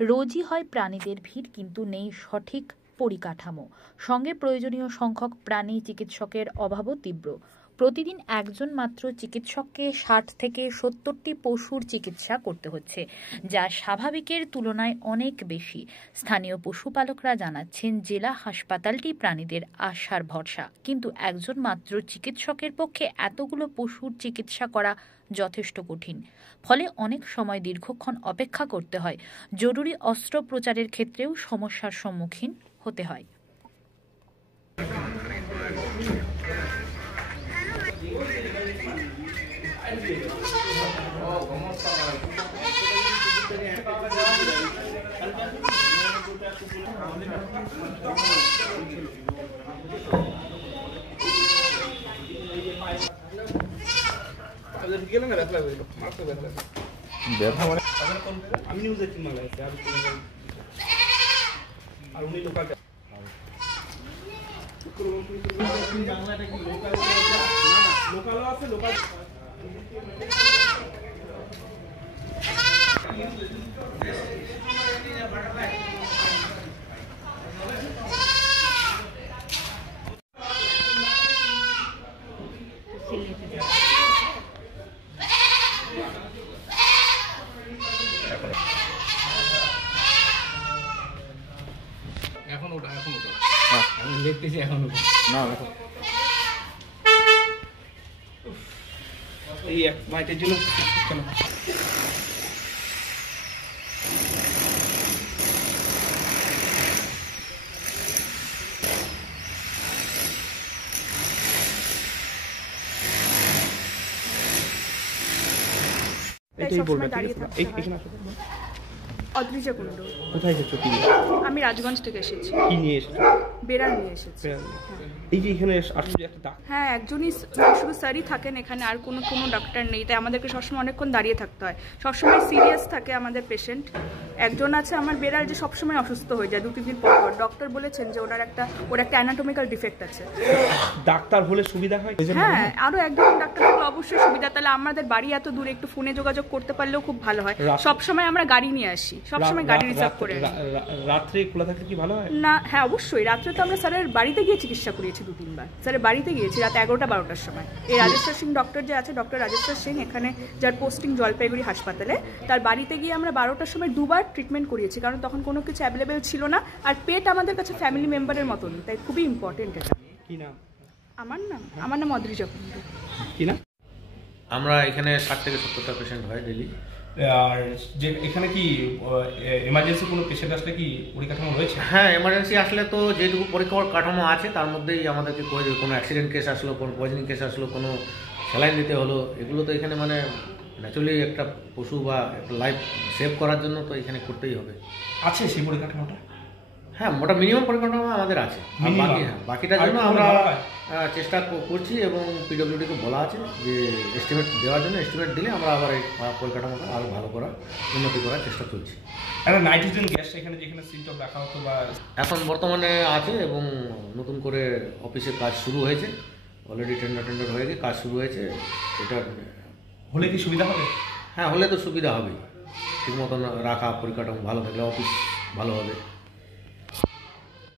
রোজই হয় প্রাণীদের ভিড়, কিন্তু নেই সঠিক পরিকাঠামো। সঙ্গে প্রয়োজনীয় সংখ্যক প্রাণী চিকিৎসকের অভাবও তীব্র। প্রতিদিন একজন মাত্র চিকিৎসককে 60 থেকে 70টি পশুর চিকিৎসা করতে হচ্ছে, যা স্বাভাবিকের তুলনায় অনেক বেশি। স্থানীয় পশুপালকরা জানাচ্ছেন, জেলা হাসপাতালটি প্রাণীদের আশার ভরসা, কিন্তু একজন মাত্র চিকিৎসকের পক্ষে এতগুলো পশুর চিকিৎসা করা যথেষ্ট কঠিন। ফলে অনেক সময় দীর্ঘক্ষণ অপেক্ষা করতে হয়। জরুরি অস্ত্রোপচারের ক্ষেত্রেও সমস্যার সম্মুখীন হতে হয়। আমি নিউজে কি মালা আছে আর উনি লোকাল বাংলাটা কি লোকাল না লোকালও আছে লোকাল এখন ওটা আমি দেখতেছি এখন ওটা না দেখো এই এক বাইটের জন্য চলো এটাই বলবে এইখানে আসো অদ্রিজা কুণ্ড। কোথায় এসেছো তুমি? আমি রাজগঞ্জ থেকে এসেছি। কি নিয়ে এসেছো? বেড়াল নিয়ে এসেছি। এই যে এখানে আসলে একটা ডাক্তার, হ্যাঁ একজনই শুধু স্যারই থাকেন এখানে, আর কোনো ডাক্তার নেই, তাই আমাদেরকে সবসময় অনেকক্ষণ দাঁড়িয়ে থাকতে হয়। সবসময় সিরিয়াস থাকে আমাদের পেশেন্ট। একজন আছে আমার বেড়াল, যে সবসময় অসুস্থ হয়ে যায় 2-3 দিন পর পর। ডক্টর বলেছেন যে ওর একটা অ্যানাটমিক্যাল ডিফেক্ট আছে। ডাক্তার হলে সুবিধা হয়। হ্যাঁ আরো একজন ডাক্তার হলে অবশ্যই সুবিধা। তাহলে আমাদের বাড়ি এত দূরে, একটু ফোনে যোগাযোগ করতে পারলেও খুব ভালো হয়। সবসময় আমরা গাড়ি নিয়ে আসি, সবসময় গাড়ি রিজার্ভ করে। রাত্রে খোলা থাকলে কি ভালো হয় না? হ্যাঁ অবশ্যই। রাত্রে তো আমরা স্যারের বাড়িতে গিয়ে চিকিৎসা করিয়েছি 2-3 বার। স্যারের বাড়িতে গিয়েছি রাত 11টা-12টার সময়। এই রাজেশ্বর সিং ডক্টর যে আছে, ডক্টর রাজেশ্বর সিং, এখানে যার পোস্টিং জলপাইগুড়ি হাসপাতালে, তার বাড়িতে গিয়ে আমরা 12টার সময় 2বার ট্রিটমেন্ট করিয়েছি, কারণ তখন কোনো কিছু অ্যাভেলেবেল ছিল না। আর পেট আমাদের কাছে ফ্যামিলি মেম্বারের মতন, তাই খুবই ইম্পর্টেন্ট এটা। কি নাম? আমার নাম অদ্রিজা কুণ্ড। কি নাম? আমরা এখানে 60 থেকে 70টা পেশেন্ট হয় ডেইলি। আর যে এখানে কি এমার্জেন্সি কোনো পেশেন্ট আসলে কি পরিকাঠামো রয়েছে? হ্যাঁ, এমার্জেন্সি আসলে তো যেটুকু পরীক্ষার কাঠামো আছে তার মধ্যেই আমাদেরকে কোনো অ্যাক্সিডেন্ট কেস আসলো, কোনো পয়জনিং কেস আসলো, কোনো স্যালাইন দিতে হলো, এগুলো তো এখানে মানে ন্যাচুরালি একটা পশু বা একটা লাইফ সেভ করার জন্য তো এখানে করতেই হবে। আছে সেই পরিকাঠামোটা? হ্যাঁ, মোটা মিনিমাম পরিকাঠামো আমাদের আছে। বাকিটার জন্য আমরা চেষ্টা করছি এবং পিডব্লিউডিকে বলা আছে যে এস্টিমেট দেওয়ার জন্য। এস্টিমেট দিলে আমরা আবার এই পরিকাঠামোটা আরও ভালো করার, উন্নতি করার চেষ্টা করছি। নাইট্রোজেন গ্যাস এখানে যেখানে সিমটম রাখা হতো বা এখন বর্তমানে আছে এবং নতুন করে অফিসে কাজ শুরু হয়েছে। অলরেডি টেন্ডার হয়ে গিয়ে কাজ শুরু হয়েছে। এটা হলে কি সুবিধা হবে? হ্যাঁ, হলে তো সুবিধা হবে। ঠিক মতন রাখা পরিকাঠামো ভালো থাকলে অফিস ভালো হবে।